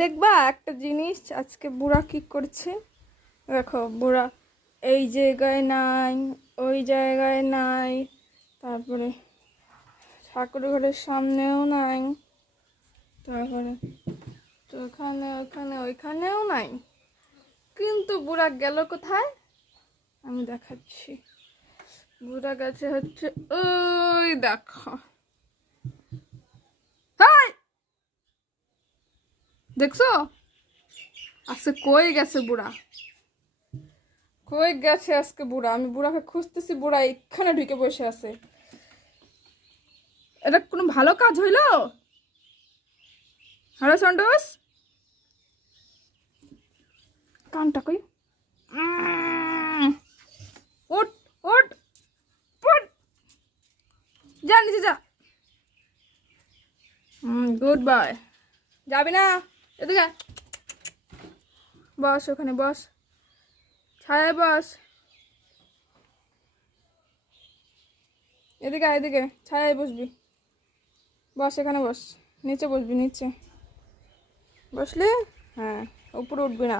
দেখবা একটা জিনিস আজকে বুড়া কি করছে। দেখো বুড়া এই জায়গায় নাই, ওই জায়গায় নাই, তারপরে ঠাকুর ঘরের সামনেও নাই, তারপরে তো ওখানে ওখানে ওইখানেও নাই। কিন্তু বুড়া গেল কোথায় আমি দেখাচ্ছি। বুড়া গেছে হচ্ছে ওই দেখো, হাই দেখছো আজকে কই গেছে বুড়া, কই গেছে আজকে বুড়া। আমি বুড়াকে খুঁজতেছি, বুড়া এখানে ঢুকে বসে আছে। এটা কোনো ভালো কাজ হইল? হ্যালো সন্টোষ, কানটা কই? উঠ উঠ উঠ, যা নিচে যা। গুড বয়, যাবি না? এদিকে বস, ওখানে বস, ছায়ায় বস। এদিকে এদিকে ছায়ায় বসবি, বস এখানে বস, নিচে বসবি, নিচে বসলি। হ্যাঁ, উপরে উঠবি না।